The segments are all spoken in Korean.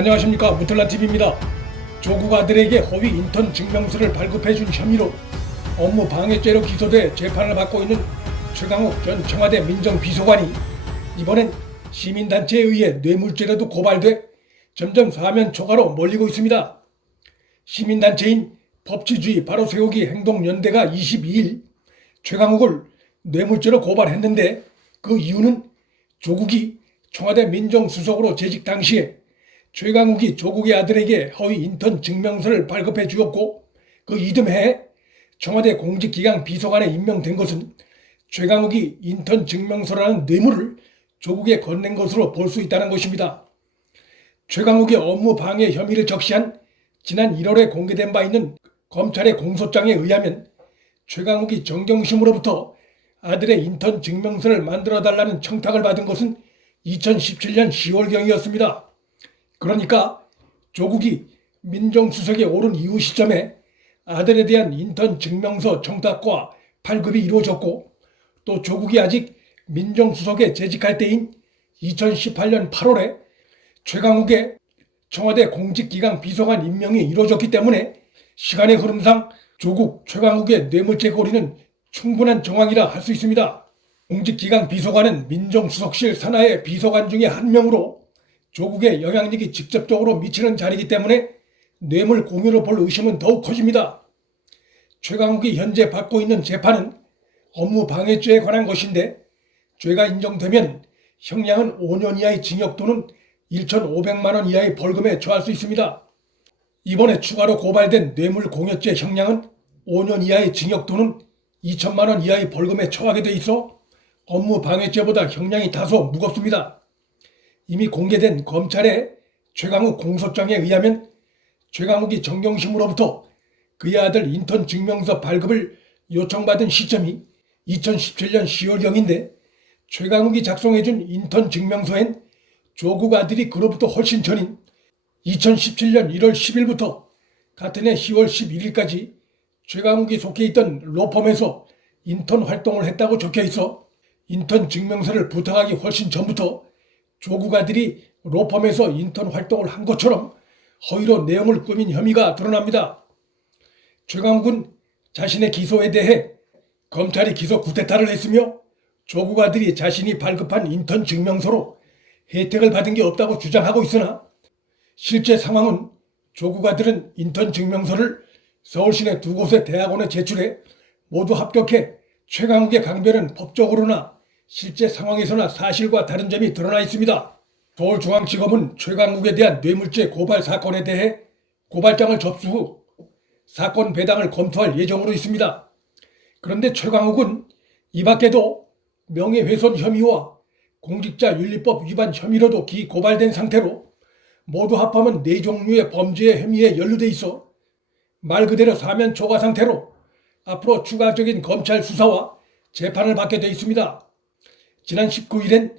안녕하십니까, 무틀란TV입니다. 조국 아들에게 허위 인턴 증명서를 발급해준 혐의로 업무 방해죄로 기소돼 재판을 받고 있는 최강욱 전 청와대 민정비서관이 이번엔 시민단체에 의해 뇌물죄로도 고발돼 점점 사면 초과로 몰리고 있습니다. 시민단체인 법치주의 바로세우기 행동연대가 22일 최강욱을 뇌물죄로 고발했는데, 그 이유는 조국이 청와대 민정수석으로 재직 당시에 최강욱이 조국의 아들에게 허위 인턴 증명서를 발급해 주었고, 그 이듬해 청와대 공직기강 비서관에 임명된 것은 최강욱이 인턴 증명서라는 뇌물을 조국에 건넨 것으로 볼 수 있다는 것입니다. 최강욱의 업무 방해 혐의를 적시한 지난 1월에 공개된 바 있는 검찰의 공소장에 의하면 최강욱이 정경심으로부터 아들의 인턴 증명서를 만들어달라는 청탁을 받은 것은 2017년 10월경이었습니다. 그러니까 조국이 민정수석에 오른 이후 시점에 아들에 대한 인턴 증명서 청탁과 발급이 이루어졌고, 또 조국이 아직 민정수석에 재직할 때인 2018년 8월에 최강욱의 청와대 공직기강 비서관 임명이 이루어졌기 때문에 시간의 흐름상 조국, 최강욱의 뇌물죄 고리는 충분한 정황이라 할 수 있습니다. 공직기강 비서관은 민정수석실 산하의 비서관 중에 한 명으로 조국의 영향력이 직접적으로 미치는 자리이기 때문에 뇌물 공유로 볼 의심은 더욱 커집니다. 최강욱이 현재 받고 있는 재판은 업무 방해죄에 관한 것인데, 죄가 인정되면 형량은 5년 이하의 징역 또는 1,500만 원 이하의 벌금에 처할 수 있습니다. 이번에 추가로 고발된 뇌물 공여죄 형량은 5년 이하의 징역 또는 2천만 원 이하의 벌금에 처하게 돼 있어 업무 방해죄보다 형량이 다소 무겁습니다. 이미 공개된 검찰의 최강욱 공소장에 의하면 최강욱이 정경심으로부터 그의 아들 인턴 증명서 발급을 요청받은 시점이 2017년 10월경인데, 최강욱이 작성해준 인턴 증명서엔 조국 아들이 그로부터 훨씬 전인 2017년 1월 10일부터 같은 해 10월 11일까지 최강욱이 속해 있던 로펌에서 인턴 활동을 했다고 적혀 있어 인턴 증명서를 부탁하기 훨씬 전부터 조국 아들이 로펌에서 인턴 활동을 한 것처럼 허위로 내용을 꾸민 혐의가 드러납니다. 최강욱은 자신의 기소에 대해 검찰이 기소 구태타를 했으며 조국 아들이 자신이 발급한 인턴 증명서로 혜택을 받은 게 없다고 주장하고 있으나, 실제 상황은 조국 아들은 인턴 증명서를 서울시내 2곳의 대학원에 제출해 모두 합격해 최강욱의 강변은 법적으로나 실제 상황에서나 사실과 다른 점이 드러나 있습니다. 서울중앙지검은 최강욱에 대한 뇌물죄 고발 사건에 대해 고발장을 접수 후 사건 배당을 검토할 예정으로 있습니다. 그런데 최강욱은 이 밖에도 명예훼손 혐의와 공직자윤리법 위반 혐의로도 기고발된 상태로 모두 합하면 4종류의 범죄의 혐의에 연루돼 있어 말 그대로 사면 초과 상태로 앞으로 추가적인 검찰 수사와 재판을 받게 돼 있습니다. 지난 19일엔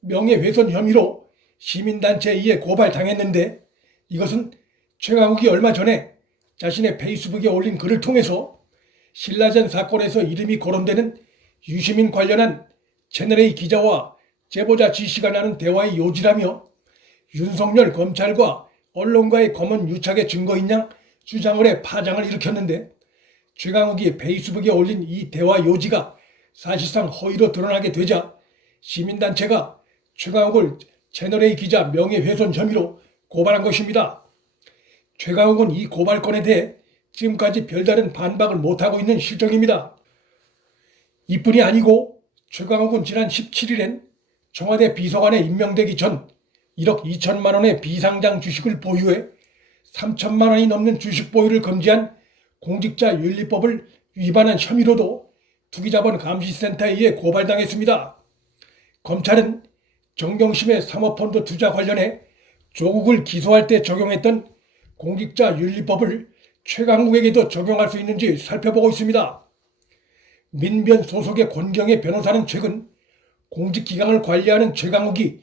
명예훼손 혐의로 시민단체에 의해 고발당했는데, 이것은 최강욱이 얼마 전에 자신의 페이스북에 올린 글을 통해서 신라전 사건에서 이름이 거론되는 유시민 관련한 채널A 기자와 제보자 지씨가 나눈 대화의 요지라며 윤석열 검찰과 언론과의 검은 유착의 증거인 양 주장을 해 파장을 일으켰는데, 최강욱이 페이스북에 올린 이 대화 요지가 사실상 허위로 드러나게 되자 시민단체가 최강욱을 채널A 기자 명예훼손 혐의로 고발한 것입니다. 최강욱은 이 고발건에 대해 지금까지 별다른 반박을 못하고 있는 실정입니다. 이뿐이 아니고 최강욱은 지난 17일엔 청와대 비서관에 임명되기 전 1억 2천만 원의 비상장 주식을 보유해 3천만 원이 넘는 주식 보유를 금지한 공직자윤리법을 위반한 혐의로도 투기자본감시센터에 의해 고발당했습니다. 검찰은 정경심의 사모펀드 투자 관련해 조국을 기소할 때 적용했던 공직자윤리법을 최강욱에게도 적용할 수 있는지 살펴보고 있습니다. 민변 소속의 권경의 변호사는 최근 공직기강을 관리하는 최강욱이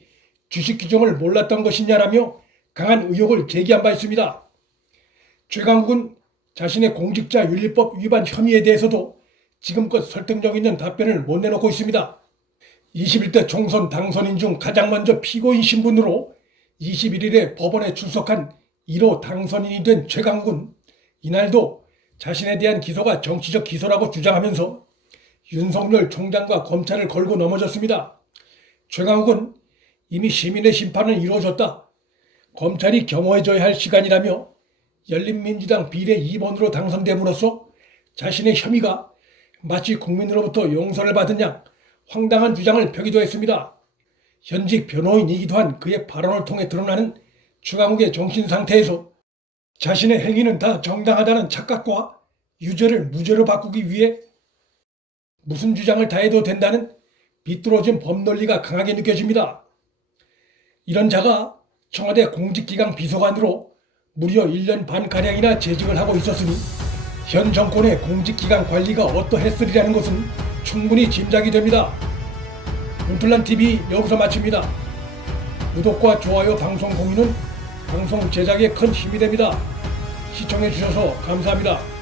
주식 규정을 몰랐던 것이냐라며 강한 의혹을 제기한 바 있습니다. 최강욱은 자신의 공직자윤리법 위반 혐의에 대해서도 지금껏 설득력 있는 답변을 못 내놓고 있습니다. 21대 총선 당선인 중 가장 먼저 피고인 신분으로 21일에 법원에 출석한 1호 당선인이 된 최강욱은 이날도 자신에 대한 기소가 정치적 기소라고 주장하면서 윤석열 총장과 검찰을 걸고 넘어졌습니다. 최강욱은 이미 시민의 심판은 이루어졌다. 검찰이 겸허해져야 할 시간이라며 열린민주당 비례 2번으로 당선됨으로써 자신의 혐의가 마치 국민으로부터 용서를 받은 양 황당한 주장을 펴기도 했습니다. 현직 변호인이기도 한 그의 발언을 통해 드러나는 최강욱의 정신 상태에서 자신의 행위는 다 정당하다는 착각과 유죄를 무죄로 바꾸기 위해 무슨 주장을 다 해도 된다는 비뚤어진 법논리가 강하게 느껴집니다. 이런 자가 청와대 공직기강 비서관으로 무려 1년 반가량이나 재직을 하고 있었으니 현 정권의 공직기강 관리가 어떠했으리라는 것은 충분히 짐작이 됩니다. 문틀란TV 여기서 마칩니다. 구독과 좋아요, 방송 공유는 방송 제작에 큰 힘이 됩니다. 시청해주셔서 감사합니다.